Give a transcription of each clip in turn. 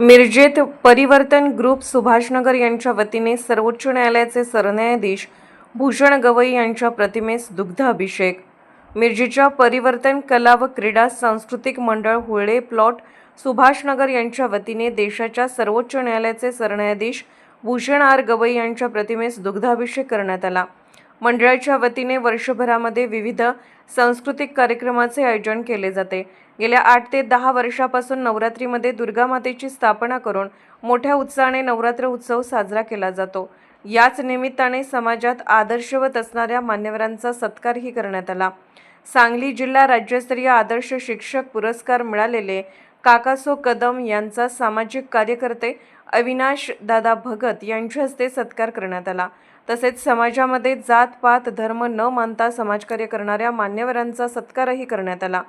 मिरजेत परिवर्तन ग्रुप सुभाषनगर यांच्या वतीने सर्वोच्च न्यायालयाचे सरन्यायाधीश भूषण गवई यांच्या प्रतिमेस दुग्ध अभिषेक. मिरजेच्या परिवर्तन कला व क्रीडा सांस्कृतिक मंडळ हुळे प्लॉट सुभाषनगर यांच्या वतीने देशाच्या सर्वोच्च न्यायालयाचे सरन्यायाधीश भूषण आर गवई यांच्या प्रतिमेस दुग्धाभिषेक करण्यात आला. मंडळाच्या वतीने वर्षभरामध्ये विविध सांस्कृतिक कार्यक्रमाचे आयोजन केले जाते. गेल्या आठ ते दहा वर्षापासून नवरात्रीमध्ये दुर्गा मातेची स्थापना करून मोठ्या उत्साहाने नवरात्र उत्सव साजरा केला जातो. याच निमित्ताने समाजात आदर्शवत असणाऱ्या मान्यवरांचा सत्कारही करण्यात आला. सांगली जिल्हा राज्यस्तरीय आदर्श शिक्षक पुरस्कार मिळालेले काकासो कदम यांचा सामाजिक कार्यकर्ते अविनाश दादा भगत यांच्या हस्ते सत्कार करण्यात आला. तसेच समाजामध्ये जात पात धर्म न मानता समाजकार्य करणाऱ्या मान्यवरांचा सत्कारही करण्यात आला.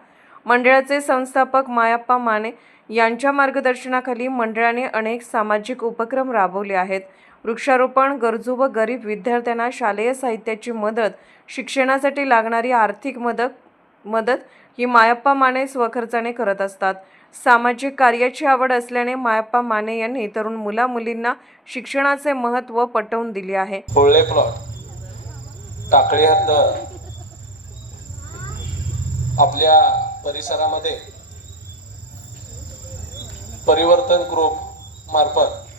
मंडळाचे संस्थापक मायाप्पा माने यांच्या मार्गदर्शनाखाली मंडळाने अनेक सामाजिक उपक्रम राबवले आहेत. वृक्षारोपण गरजू व गरीब विद्यार्थ्यांना शालेय साहित्याची मदत शिक्षणासाठी लागणारी आर्थिक मदत मदत ही मायप्पा माने स्वखर्चाने करत असतात. सामाजिक कार्याची आवड असल्याने मायप्पा माने यांनी तरुण मुला मुलींना शिक्षणाचे महत्त्व पटवून दिले आहे. होळले प्लॉट टाकळी हद्द. आपल्या परिसरामध्ये परिवर्तन ग्रुप मार्फत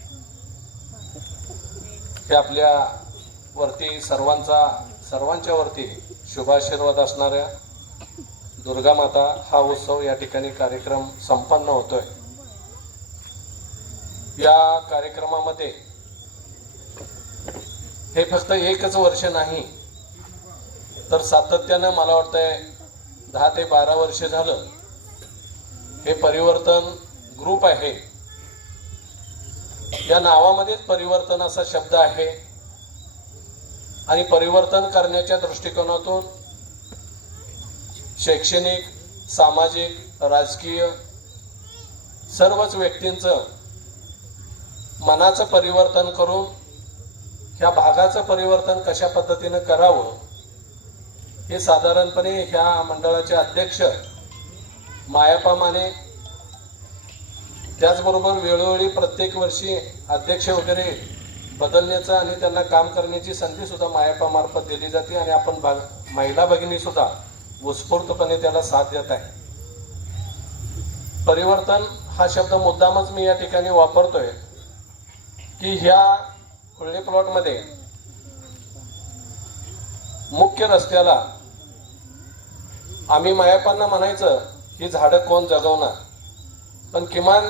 हे आपल्या वरती सर्वांचा सर्वांच्या वरती शुभाशीर्वाद असणाऱ्या दुर्गा माता हा उत्सव या ठिकाणी कार्यक्रम संपन्न होतोय. या कार्यक्रमामध्ये हे फक्त एकच वर्ष नाही तर सातत्यानं मला वाटतंय दहा ते बारा वर्ष झालं हे परिवर्तन ग्रुप आहे. या नावामध्येच परिवर्तन असा शब्द आहे. आणि परिवर्तन करण्याच्या दृष्टिकोनातून शैक्षणिक सामाजिक राजकीय सर्वच व्यक्तींचं मनाचं परिवर्तन करून ह्या भागाचं परिवर्तन कशा पद्धतीनं करावं हे साधारणपणे ह्या मंडळाचे अध्यक्ष मायापा माने त्याचबरोबर वेळोवेळी प्रत्येक वर्षी अध्यक्ष वगैरे बदलण्याचं आणि त्यांना काम करण्याची संधी सुद्धा मायापामार्फत दिली जाते आणि आपण भाग महिला भगिनीसुद्धा उत्स्फूर्तपणे त्याला साथ देत आहे. परिवर्तन हा शब्द मुद्दामच मी या ठिकाणी वापरतोय की ह्या खुर्डे प्लॉटमध्ये मुख्य रस्त्याला आम्ही मायापांना म्हणायचं ही झाडं कोण जगवणार? पण किमान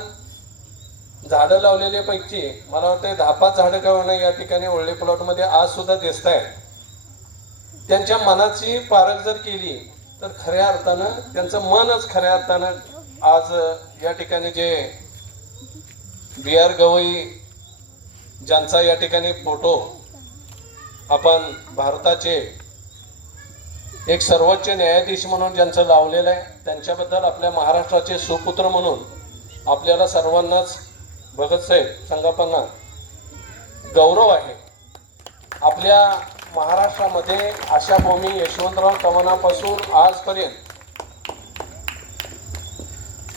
झाडं लावलेले पैकी मला वाटतं दहा पाच झाडं का या ठिकाणी ओळले प्लॉटमध्ये आज सुद्धा दिसत आहेत त्यांच्या मनाची पारख जर केली तर खऱ्या अर्थानं त्यांचं मनच खऱ्या अर्थानं आज या ठिकाणी जे बी आर गवई ज्यांचा या ठिकाणी फोटो आपण भारताचे एक सर्वोच्च न्यायाधीश म्हणून ज्यांचं लावलेलं आहे त्यांच्याबद्दल आपल्या महाराष्ट्राचे सुपुत्र म्हणून आपल्याला सर्वांनाच भगतसाहेब संगापांना गौरव आहे. आपल्या महाराष्ट्रामध्ये अशा भूमी यशवंतराव चव्हाणापासून आजपर्यंत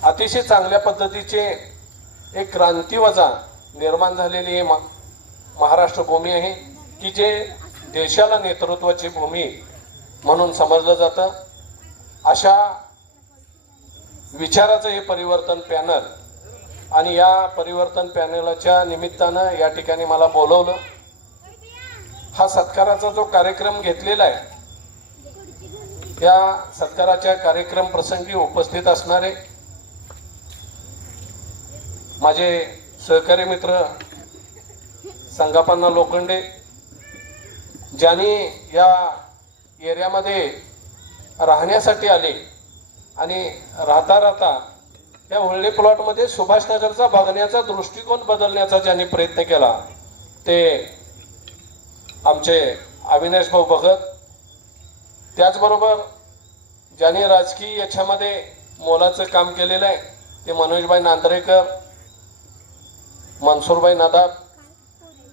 अतिशय चांगल्या पद्धतीचे एक क्रांतीवजा निर्माण झालेली ही मा- महाराष्ट्र भूमी आहे की जे देशाला नेतृत्वाची भूमी म्हणून समजलं जातं. अशा विचाराचं हे परिवर्तन पॅनल आणि या परिवर्तन पॅनलच्या निमित्तानं या ठिकाणी मला बोलवलं. हा सत्काराचा जो कार्यक्रम घेतलेला आहे त्या सत्काराच्या कार्यक्रम प्रसंगी उपस्थित असणारे माझे सहकारी मित्र संगापांना लोखंडे ज्यांनी या एरियामध्ये राहण्यासाठी आले आणि राहता राहता या होळले प्लॉटमध्ये सुभाषनगरचा बघण्याचा दृष्टिकोन बदलण्याचा ज्यांनी प्रयत्न केला ते आमचे अविनाश भाऊ भगत. त्याचबरोबर ज्यांनी राजकीय याच्यामध्ये मोलाचं काम केलेलं आहे ते मनोजभाई नांदरेकर मनसूरभाई नदाब.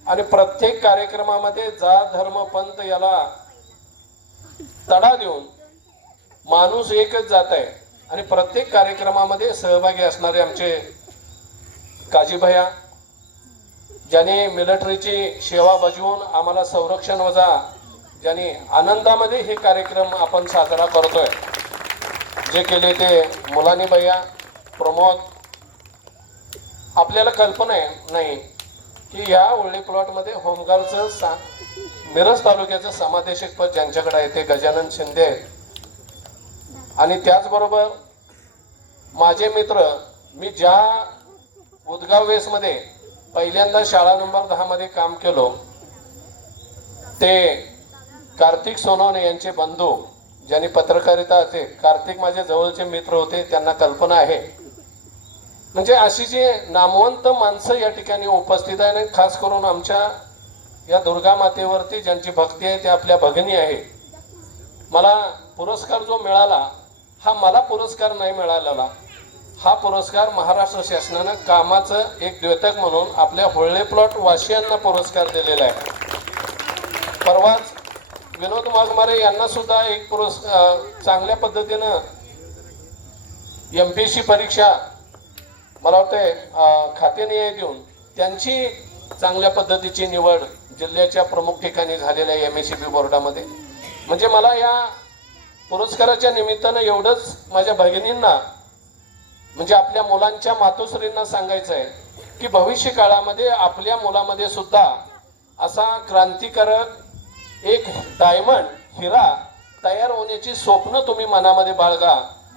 आणि प्रत्येक कार्यक्रमामध्ये जात धर्म पंत याला तडा देऊन माणूस एकच जात आहे. आणि प्रत्येक कार्यक्रमामध्ये सहभागी असणारे आमचे काजीभया ज्यांनी मिलिटरीची सेवा बजावून आम्हाला संरक्षण वजा ज्यांनी आनंदामध्ये हे कार्यक्रम आपण साजरा करतोय. जे केले ते मुलानी भैया प्रमोद आपल्याला कल्पना आहे नाही की या उळणी प्लॉटमध्ये होमगार्डचं सा मिरज तालुक्याचं समादेशक पद ज्यांच्याकडे आहे ते गजानन शिंदे आणि त्याचबरोबर माझे मित्र मी ज्या उदगाव वेसमध्ये पहिल्यांदा शाळा नंबर दहामध्ये काम केलो. ते कार्तिक सोनवणे यांचे बंधू ज्यांनी पत्रकारिता होते कार्तिक माझे जवळचे मित्र होते त्यांना कल्पना आहे. म्हणजे अशी जी नामवंत माणसं या ठिकाणी उपस्थित आहे आणि खास करून आमच्या या दुर्गा मातेवरती ज्यांची भक्ती आहे ते आपल्या भगिनी आहे मला पुरस्कार जो मिळाला हा मला पुरस्कार नाही मिळालेला. हा पुरस्कार महाराष्ट्र शासनानं कामाचं एक द्योतक म्हणून आपल्या होळले प्लॉट वासियांना पुरस्कार दिलेला आहे. परवाच विनोद वाघमारे यांना सुद्धा एक पुरस्कार चांगल्या पद्धतीनं एम पी सी परीक्षा मला वाटतंय अं, खातेनिहाय देऊन त्यांची चांगल्या पद्धतीची निवड जिल्ह्याच्या प्रमुख ठिकाणी झालेल्या आहे एम एस सी बी बोर्डामध्ये. म्हणजे मला या पुरस्काराच्या निमित्तानं एवढंच माझ्या भगिनींना म्हणजे आपल्या मुलांच्या मातोश्रींना सांगायचं आहे की भविष्य काळामध्ये आपल्या मुलामध्ये सुद्धा असा क्रांतिकारक एक डायमंड हिरा तयार होण्याची स्वप्न तुम्ही मनामध्ये बाळगा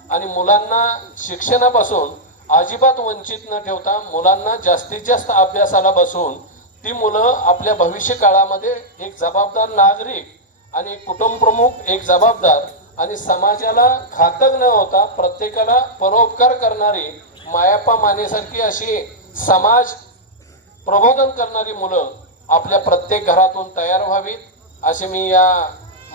आणि मुलांना शिक्षणापासून अजिबात वंचित न ठेवता मुलांना जास्तीत जास्त अभ्यासाला बसून ती मुलं आपल्या भविष्य काळामध्ये एक जबाबदार नागरिक आणि एक कुटुंबप्रमुख एक जबाबदार आणि समाजाला घातक न होता प्रत्येकाला परोपकार करणारी मायाप्पा मानेसारखी अशी समाज प्रबोधन करणारी मुलं आपल्या प्रत्येक घरातून तयार व्हावीत अशी मी या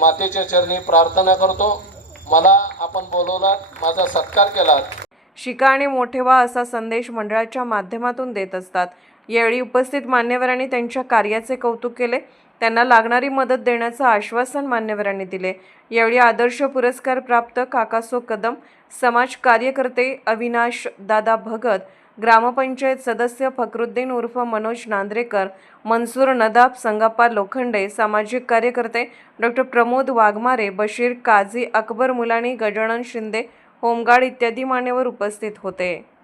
मातेच्या चरणी प्रार्थना करतो. मला आपण बोलवलात माझा सत्कार केलात. शिका आणि मोठे व्हा असा संदेश मंडळाच्या माध्यमातून देत असतात. यावेळी उपस्थित मान्यवरांनी त्यांच्या कार्याचे कौतुक केले. त्यांना लागणारी मदत देण्याचं आश्वासन मान्यवरांनी दिले. यावेळी आदर्श पुरस्कार प्राप्त काकासो कदम समाज कार्यकर्ते अविनाश दादा भगत ग्रामपंचायत सदस्य फखरुद्दीन उर्फ मनोज नांद्रेकर मनसूर नदाब संगाप्पा लोखंडे सामाजिक कार्यकर्ते doctor Pramod Waghmare Bashir Kazi Akbar Mulani Gajanan Shinde home guard इत्यादी मान्यवर उपस्थित होते.